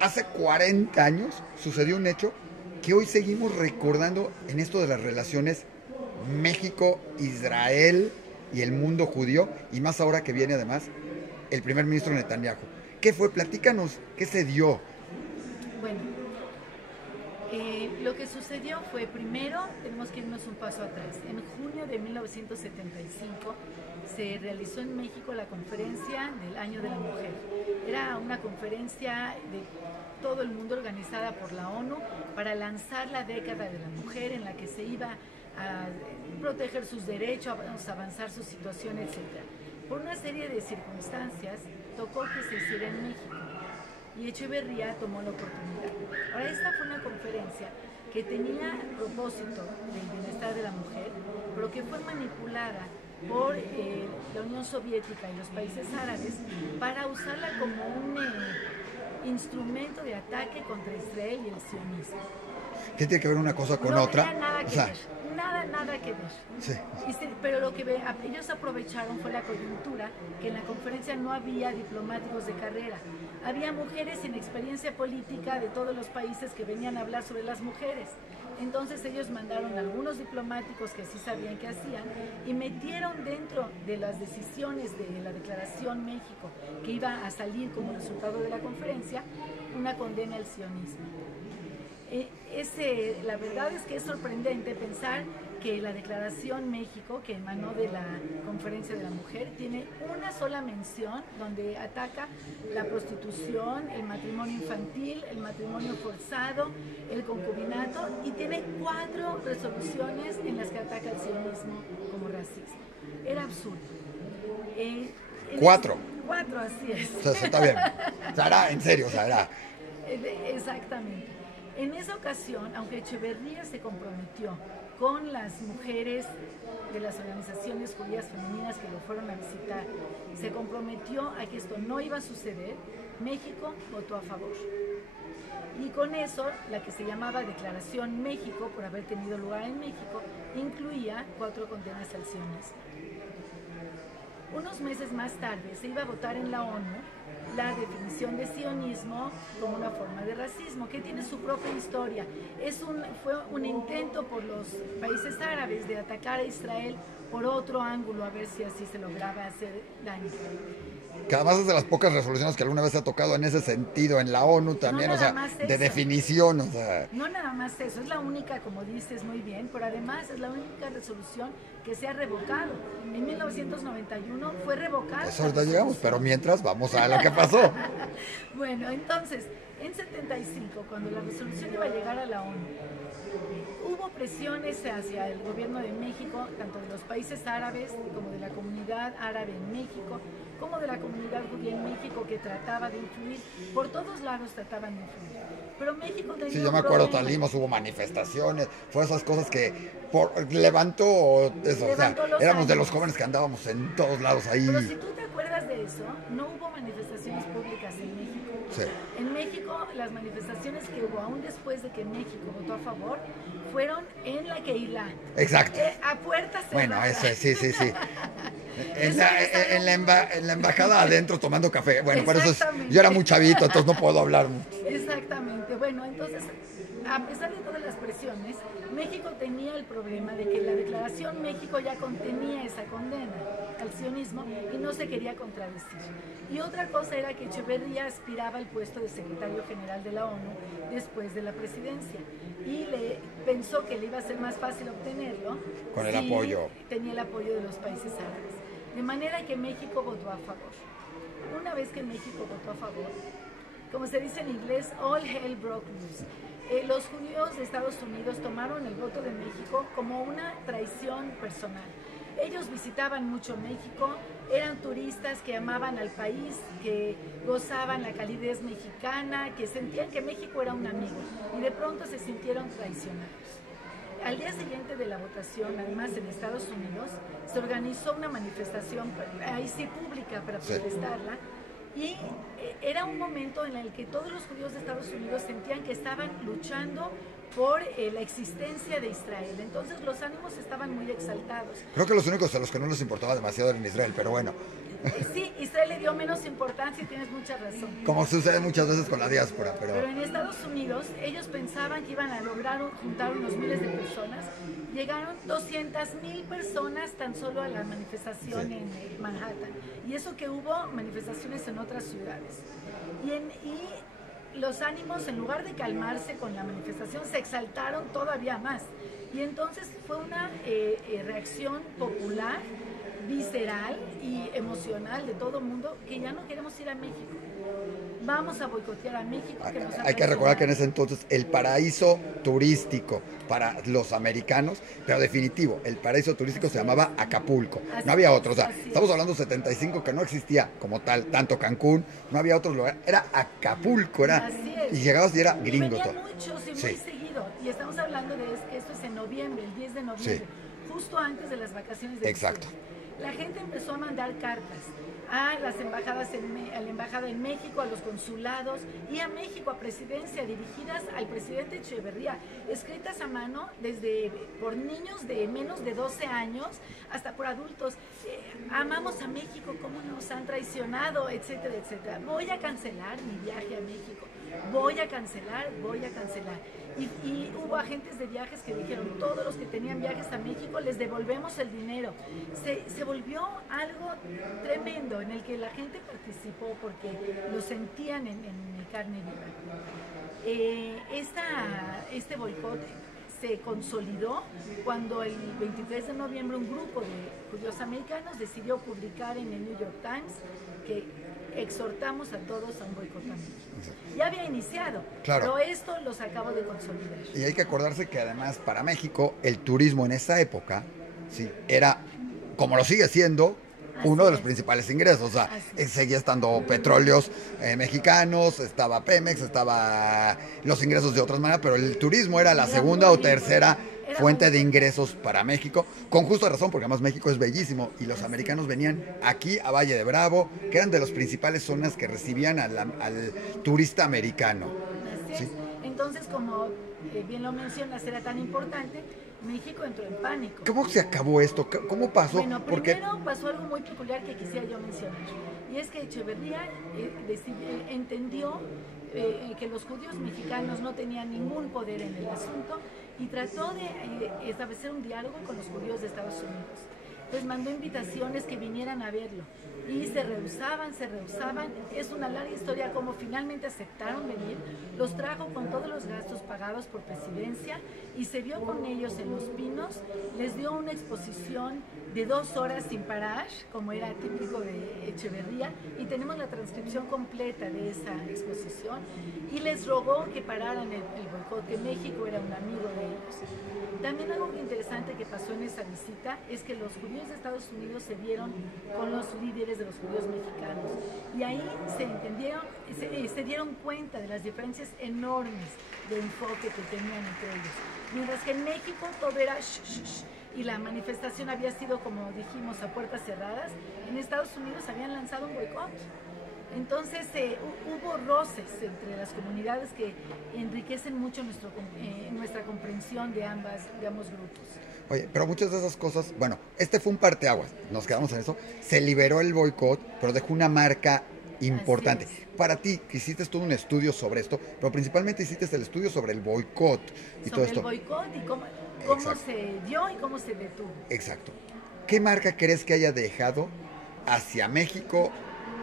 hace 40 años sucedió un hecho que hoy seguimos recordando en esto de las relaciones México, Israel y el mundo judío, y más ahora que viene además el primer ministro Netanyahu. ¿Qué fue? Platícanos, ¿qué se dio? Bueno, lo que sucedió fue, primero, tenemos que irnos un paso atrás. En junio de 1975 se realizó en México la conferencia del Año de la Mujer. Era una conferencia de todo el mundo organizada por la ONU para lanzar la década de la mujer, en la que se iba a proteger sus derechos, a avanzar su situación, etc. Por una serie de circunstancias tocó que se hiciera en México y Echeverría tomó la oportunidad. Ahora, esta fue una conferencia que tenía propósito del bienestar de la mujer, pero que fue manipulada por la Unión Soviética y los países árabes para usarla como un instrumento de ataque contra Israel y el sionismo. ¿Qué tiene que ver una cosa con no otra? Tenía nada que ver, nada que ver. Sí. Pero lo que ellos aprovecharon fue la coyuntura, que en la conferencia no había diplomáticos de carrera. Había mujeres sin experiencia política de todos los países que venían a hablar sobre las mujeres. Entonces ellos mandaron a algunos diplomáticos que sí sabían qué hacían y metieron dentro de las decisiones de la Declaración México, que iba a salir como resultado de la conferencia, una condena al sionismo. La verdad es que es sorprendente pensar que la Declaración México, que emanó de la Conferencia de la Mujer, tiene una sola mención donde ataca la prostitución, el matrimonio infantil, el matrimonio forzado, el concubinato, y tiene 4 resoluciones en las que ataca el sionismo como racismo. Era absurdo. 4. 4, así es. O sea, está bien. O sea, era, en serio, o sea, era... Exactamente. En esa ocasión, aunque Echeverría se comprometió con las mujeres de las organizaciones judías femeninas que lo fueron a visitar, se comprometió a que esto no iba a suceder, México votó a favor. Y con eso, la que se llamaba Declaración México, por haber tenido lugar en México, incluía 4 condenas al sionismo. Unos meses más tarde se iba a votar en la ONU la definición de sionismo como una forma de racismo, que tiene su propia historia. Fue un intento por los países árabes de atacar a Israel por otro ángulo, a ver si así se lograba hacer daño. Que además es de las pocas resoluciones que alguna vez se ha tocado en ese sentido, en la ONU también, No o sea, de definición, o sea... No nada más eso, es la única, como dices muy bien, pero además es la única resolución que se ha revocado. En 1991 fue revocada. Eso ahorita llegamos, pero mientras vamos a lo que pasó. Bueno, entonces, en 75, cuando la resolución iba a llegar a la ONU, hubo presiones hacia el gobierno de México, tanto de los países árabes como de la comunidad árabe en México, como de la comunidad judía en México, que trataba de influir. Por todos lados trataban de influir. Pero México tenía Sí, yo me acuerdo, salimos, hubo manifestaciones, fue esas cosas que levantó eso, o sea, éramos de los jóvenes que andábamos en todos lados ahí. Pero si tú te acuerdas de eso, no hubo manifestaciones públicas en México. Sí. En México, las manifestaciones que hubo, aún después de que México votó a favor, fueron en la Keilah. Exacto. A puertas cerradas. Bueno, eso, sí. En la embajada adentro tomando café. Bueno, por eso yo era muy chavito, entonces no puedo hablar mucho. Exactamente. Bueno, entonces, a pesar de todas las presiones, México tenía el problema de que la Declaración México ya contenía esa condena al sionismo y no se quería contradecir. Y otra cosa era que Echeverría aspiraba al puesto de secretario general de la ONU después de la presidencia y pensó que le iba a ser más fácil obtenerlo con el apoyo. Tenía el apoyo de los países árabes. De manera que México votó a favor. Una vez que México votó a favor, como se dice en inglés, all hell broke loose. Los judíos de Estados Unidos tomaron el voto de México como una traición personal. Ellos visitaban mucho México, eran turistas que amaban al país, que gozaban la calidez mexicana, que sentían que México era un amigo y de pronto se sintieron traicionados. Al día siguiente de la votación, además en Estados Unidos, se organizó una manifestación, ahí sí pública, para protestarla. Y era un momento en el que todos los judíos de Estados Unidos sentían que estaban luchando por la existencia de Israel. Entonces los ánimos estaban muy exaltados. Creo que los únicos a los que no les importaba demasiado eran Israel, pero bueno. Sí, Israel le dio menos importancia y tienes mucha razón. Como sucede muchas veces con la diáspora, Pero en Estados Unidos ellos pensaban que iban a lograr juntar unos miles de personas. Llegaron 200,000 personas tan solo a la manifestación sí. en Manhattan. Y eso que hubo manifestaciones en otras ciudades. Y los ánimos, en lugar de calmarse con la manifestación, se exaltaron todavía más. Y entonces fue una reacción popular, visceral y emocional de todo el mundo, que ya no queremos ir a México. Vamos a boicotear a México. Que nos Hay que recordar que en ese entonces el paraíso turístico para los americanos, pero definitivo, el paraíso turístico se llamaba Acapulco. No había otro. O sea, estamos hablando de 75, que no existía como tal, tanto Cancún, no había otro lugar. Era Acapulco, y llegabas y era gringo y todo. Muchos y muy seguido. Y estamos hablando de que esto es en noviembre, el 10 de noviembre, justo antes de las vacaciones de Exacto. diciembre. La gente empezó a mandar cartas a las embajadas, a la embajada en México, a los consulados y a México, a presidencia, dirigidas al presidente Echeverría, escritas a mano por niños de menos de 12 años hasta por adultos. Amamos a México, cómo nos han traicionado, etcétera, etcétera. Voy a cancelar mi viaje a México. Voy a cancelar. Y hubo agentes de viajes que dijeron, todos los que tenían viajes a México les devolvemos el dinero. Se volvió algo tremendo en el que la gente participó porque lo sentían en carne viva. Este boicot se consolidó cuando el 23 de noviembre un grupo de judíos americanos decidió publicar en el New York Times que exhortamos a todos a un boicot a México. Ya había iniciado, pero esto los acabo de consolidar. Y hay que acordarse que además para México el turismo en esa época era, como lo sigue siendo, uno de los principales ingresos. O sea, seguía estando petróleos mexicanos, estaba Pemex, estaba los ingresos de otras maneras, pero el turismo era la segunda o tercera fuente de ingresos para México, con justa razón, porque además México es bellísimo y los americanos venían aquí a Valle de Bravo, que eran de las principales zonas que recibían al turista americano. Así es. Entonces, como bien lo mencionas, era tan importante, México entró en pánico. ¿Cómo se acabó esto? ¿Cómo pasó? Bueno, primero pasó algo muy peculiar que quisiera yo mencionar, y es que Echeverría entendió que los judíos mexicanos no tenían ningún poder en el asunto y trató de establecer un diálogo con los judíos de Estados Unidos. Pues mandó invitaciones que vinieran a verlo y se rehusaban. Es una larga historia cómo finalmente aceptaron venir, los trajo con todos los gastos pagados por presidencia y se vio con ellos en Los Pinos, les dio una exposición de 2 horas sin parar, como era típico de Echeverría, y tenemos la transcripción completa de esa exposición, y les rogó que pararan el boicot, que México era un amigo de ellos. También algo interesante que pasó en esa visita es que los judíos de Estados Unidos se vieron con los líderes de los judíos mexicanos y ahí se entendieron, se dieron cuenta de las diferencias enormes de enfoque que tenían entre ellos. Mientras que en México todo era y la manifestación había sido, como dijimos, a puertas cerradas, en Estados Unidos habían lanzado un boicot. Entonces hubo roces entre las comunidades que enriquecen mucho nuestra comprensión de ambos grupos. Oye, pero muchas de esas cosas, bueno, este fue un parteaguas, nos quedamos en eso, se liberó el boicot, pero dejó una marca importante. Para ti, que hiciste todo un estudio sobre esto, pero principalmente hiciste el estudio sobre el boicot y todo esto. Sobre el boicot y cómo se dio y cómo se detuvo. Exacto. ¿Qué marca crees que haya dejado hacia México,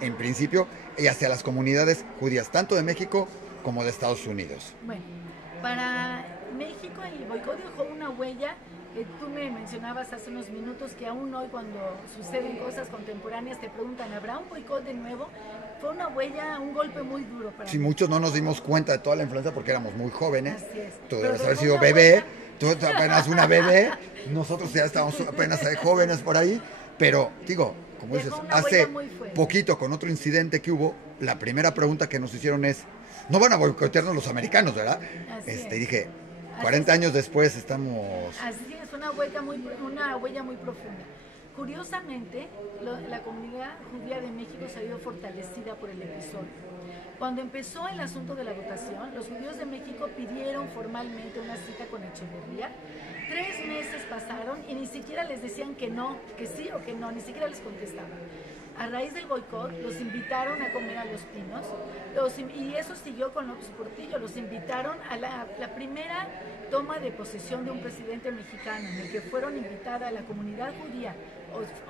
en principio, y hacia las comunidades judías, tanto de México como de Estados Unidos? Bueno, para México el boicot dejó una huella. Tú me mencionabas hace unos minutos que aún hoy, cuando suceden cosas contemporáneas, te preguntan, ¿habrá un boicot de nuevo? Fue una huella, un golpe muy duro para Sí, muchos no nos dimos cuenta de toda la influencia porque éramos muy jóvenes. Así es. Tú debes haber sido bebé, tú apenas una bebé, nosotros ya estábamos apenas jóvenes por ahí, pero digo, como dices, hace poquito con otro incidente que hubo, la primera pregunta que nos hicieron es, no van a boicotearnos los americanos, ¿verdad? Dije, 40 años después estamos... Así es, una huella muy profunda. Curiosamente, la comunidad judía de México se ha ido fortalecida por el episodio. Cuando empezó el asunto de la votación, los judíos de México pidieron formalmente una cita con Echeverría. 3 meses pasaron y ni siquiera les decían que no, que sí o que no, ni siquiera les contestaban. A raíz del boicot, los invitaron a comer a Los Pinos, y eso siguió con López Portillo. Los invitaron a la primera toma de posesión de un presidente mexicano, en el que fueron invitada a la comunidad judía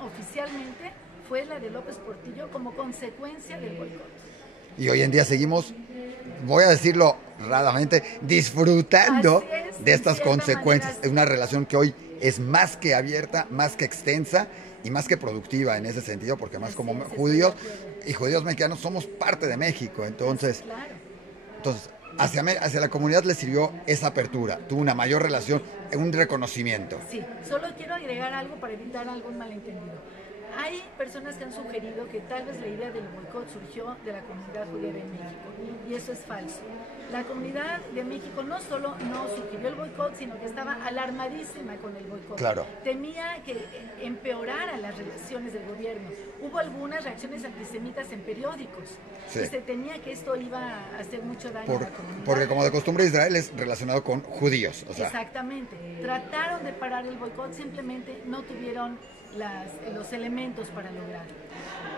oficialmente, fue la de López Portillo como consecuencia del boicot. Y hoy en día seguimos, voy a decirlo radamente, disfrutando de estas consecuencias. Es una relación que hoy es más que abierta, más que extensa y más que productiva en ese sentido, porque más como judíos y judíos mexicanos somos parte de México. Entonces, hacia la comunidad le sirvió esa apertura, tuvo una mayor relación, un reconocimiento. Sí, solo quiero agregar algo para evitar algún malentendido. Hay personas que han sugerido que tal vez la idea del boicot surgió de la comunidad judía de México, y eso es falso. La comunidad de México no solo no sugirió el boicot, sino que estaba alarmadísima con el boicot. Claro. Temía que empeorara las relaciones del gobierno. Hubo algunas reacciones antisemitas en periódicos. Sí. Y se temía que esto iba a hacer mucho daño a la comunidad. Porque como de costumbre Israel es relacionado con judíos. O sea. Exactamente. Trataron de parar el boicot, simplemente no tuvieron los elementos para lograrlo.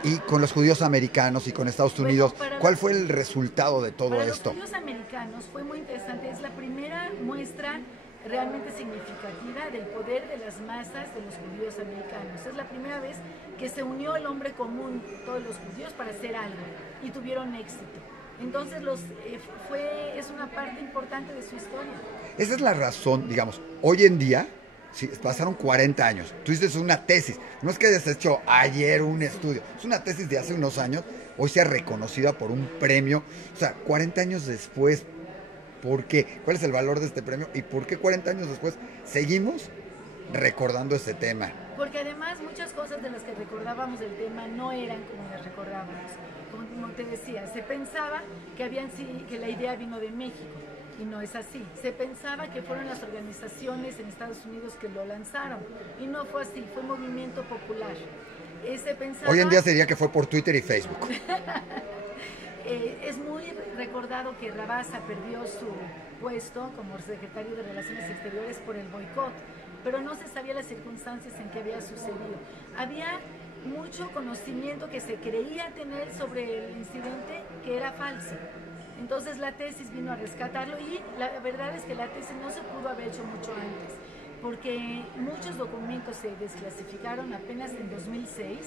Y con los judíos americanos y con Estados Unidos, ¿cuál fue el resultado de todo esto? Para los judíos americanos fue muy interesante, es la primera muestra realmente significativa del poder de las masas de los judíos americanos. Es la primera vez que se unió el hombre común, todos los judíos, para hacer algo, y tuvieron éxito. Entonces es una parte importante de su historia. Esa es la razón, digamos, hoy en día. Sí, pasaron 40 años. Tú dices una tesis. No es que hayas hecho ayer un estudio. Es una tesis de hace unos años. Hoy sea reconocida por un premio. O sea, 40 años después, ¿por qué? ¿Cuál es el valor de este premio? ¿Y por qué 40 años después seguimos recordando este tema? Porque además muchas cosas de las que recordábamos del tema no eran como las recordábamos. Como te decía, se pensaba que la idea vino de México. Y no es así. Se pensaba que fueron las organizaciones en Estados Unidos que lo lanzaron. Y no fue así, fue movimiento popular. Hoy en día sería que fue por Twitter y Facebook. Es muy recordado que Rabasa perdió su puesto como secretario de Relaciones Exteriores por el boicot, pero no se sabía las circunstancias en que había sucedido. Había mucho conocimiento que se creía tener sobre el incidente que era falso. Entonces la tesis vino a rescatarlo, y la verdad es que la tesis no se pudo haber hecho mucho antes, porque muchos documentos se desclasificaron apenas en 2006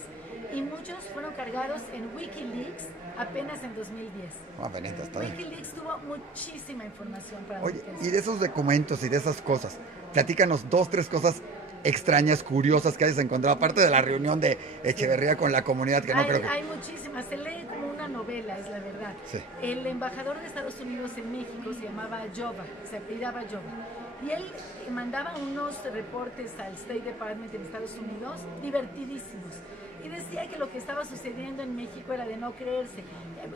y muchos fueron cargados en Wikileaks apenas en 2010. Benita, está bien. Wikileaks tuvo muchísima información para Oye, y de esos documentos y de esas cosas, platícanos 2, 3 cosas extrañas, curiosas que hayas encontrado, aparte de la reunión de Echeverría con la comunidad, que no creo que... Hay muchísimas, se lee como una novela, es la verdad. Sí. El embajador de Estados Unidos en México se llamaba Jova, se apellidaba Jova, y él mandaba unos reportes al State Department en Estados Unidos divertidísimos, y decía que lo que estaba sucediendo en México era de no creerse.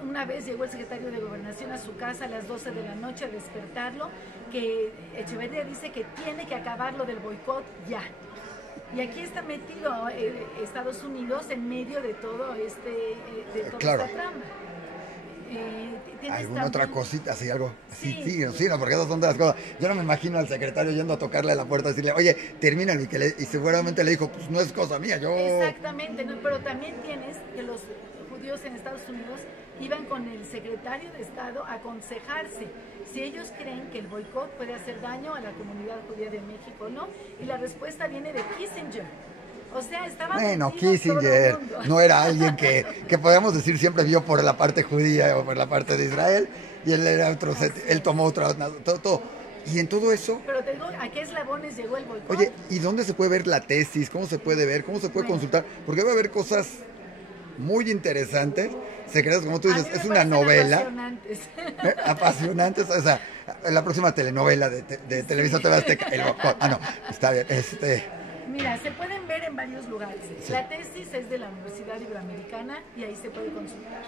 Una vez llegó el secretario de Gobernación a su casa a las 12 de la noche a despertarlo, que Echeverría dice que tiene que acabar lo del boicot ya. Y aquí está metido Estados Unidos en medio de todo toda claro. esta trama. ¿Alguna otra cosita? ¿Sí, algo? Sí, no, porque esas son de las cosas. Yo no me imagino al secretario yendo a tocarle a la puerta y decirle, oye, termínalo, y seguramente le dijo, pues no es cosa mía, yo... Exactamente, ¿no? Pero también tienes que los judíos en Estados Unidos iban con el secretario de Estado a aconsejarse si ellos creen que el boicot puede hacer daño a la comunidad judía de México o no, y la respuesta viene de Kissinger. O sea, estaba... Bueno, Kissinger no era alguien que podríamos decir siempre vio por la parte judía o por la parte de Israel, y él era otro, él tomó otra, todo. Y en todo eso... Pero te digo, ¿a qué eslabones llegó el boicot? Oye, ¿y dónde se puede ver la tesis? ¿Cómo se puede ver? ¿Cómo se puede consultar? Porque va a haber cosas muy interesantes, secretas, como tú dices, es una novela. Apasionantes. Apasionantes, o sea, la próxima telenovela de Televisa TV Azteca, el boicot. No, está bien, Mira, se pueden ver en varios lugares. Sí. La tesis es de la Universidad Iberoamericana y ahí se puede consultar.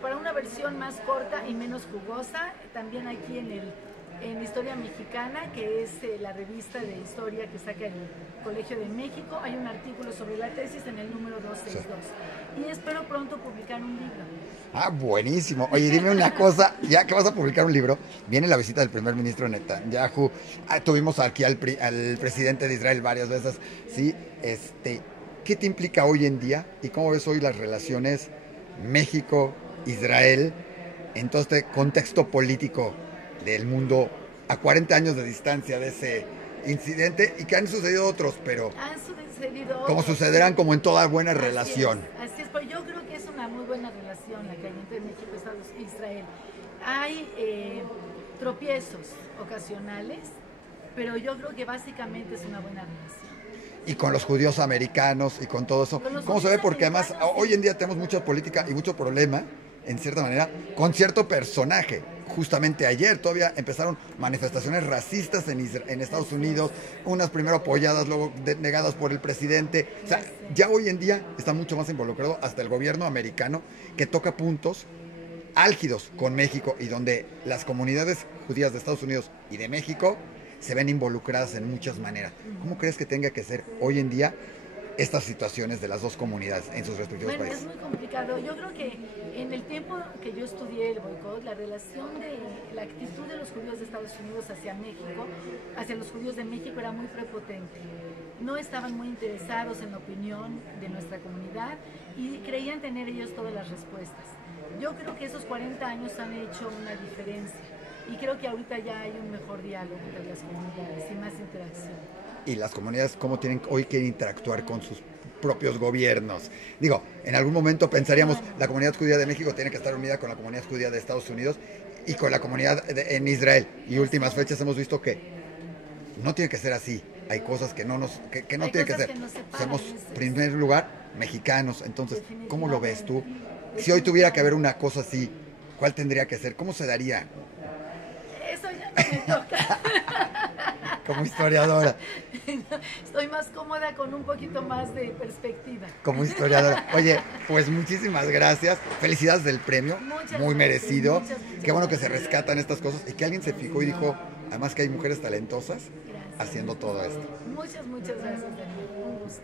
Para una versión más corta y menos jugosa, también aquí en Historia Mexicana, que es la revista de historia que saca el Colegio de México, hay un artículo sobre la tesis en el número 262. Sí. Y espero pronto publicar un libro. Ah, buenísimo. Oye, dime una cosa, ya que vas a publicar un libro, viene la visita del primer ministro Netanyahu. Tuvimos aquí al presidente de Israel varias veces, ¿sí? ¿Qué te implica hoy en día y cómo ves hoy las relaciones México-Israel en todo este contexto político del mundo a 40 años de distancia de ese incidente y que han sucedido otros, pero Han sucedido como otros. sucederán como en toda buena relación? Así es, pues yo creo que es una muy buena relación la que hay entre México, Estados Unidos e Israel. Hay tropiezos ocasionales, pero yo creo que básicamente es una buena relación. Y con los judíos americanos y con todo eso. ¿Cómo se ve? Porque además hoy en día tenemos mucha política y mucho problema, en cierta manera, con cierto personaje. Justamente ayer todavía empezaron manifestaciones racistas en Estados Unidos, unas primero apoyadas, luego negadas por el presidente. O sea, ya hoy en día está mucho más involucrado hasta el gobierno americano, que toca puntos álgidos con México y donde las comunidades judías de Estados Unidos y de México se ven involucradas en muchas maneras. ¿Cómo crees que tenga que ser hoy en día estas situaciones de las dos comunidades en sus respectivos países? Es muy complicado. Yo creo que en el tiempo que yo estudié el boicot, la relación de la actitud de los judíos de Estados Unidos hacia México, hacia los judíos de México era muy prepotente. No estaban muy interesados en la opinión de nuestra comunidad y creían tener ellos todas las respuestas. Yo creo que esos 40 años han hecho una diferencia. Y creo que ahorita ya hay un mejor diálogo entre las comunidades y más interacción. Y las comunidades, ¿cómo tienen hoy que interactuar con sus propios gobiernos? Digo, en algún momento pensaríamos, la comunidad judía de México tiene que estar unida con la comunidad judía de Estados Unidos y con la comunidad en Israel. Y últimas fechas hemos visto que no tiene que ser así. Hay cosas que no tiene que ser. Somos, en primer lugar, mexicanos. Entonces, ¿cómo lo ves tú? Si hoy tuviera que haber una cosa así, ¿cuál tendría que ser? ¿Cómo se daría? Eso ya no me toca. Como historiadora. Estoy más cómoda con un poquito más de perspectiva. Como historiadora. Oye, pues muchísimas gracias. Felicidades del premio. Muy merecido. Muchas Qué bueno que gracias. se rescatan estas cosas y que alguien se fijó y dijo, además que hay mujeres talentosas haciendo todo esto. Muchas gracias, Daniel. Un gusto.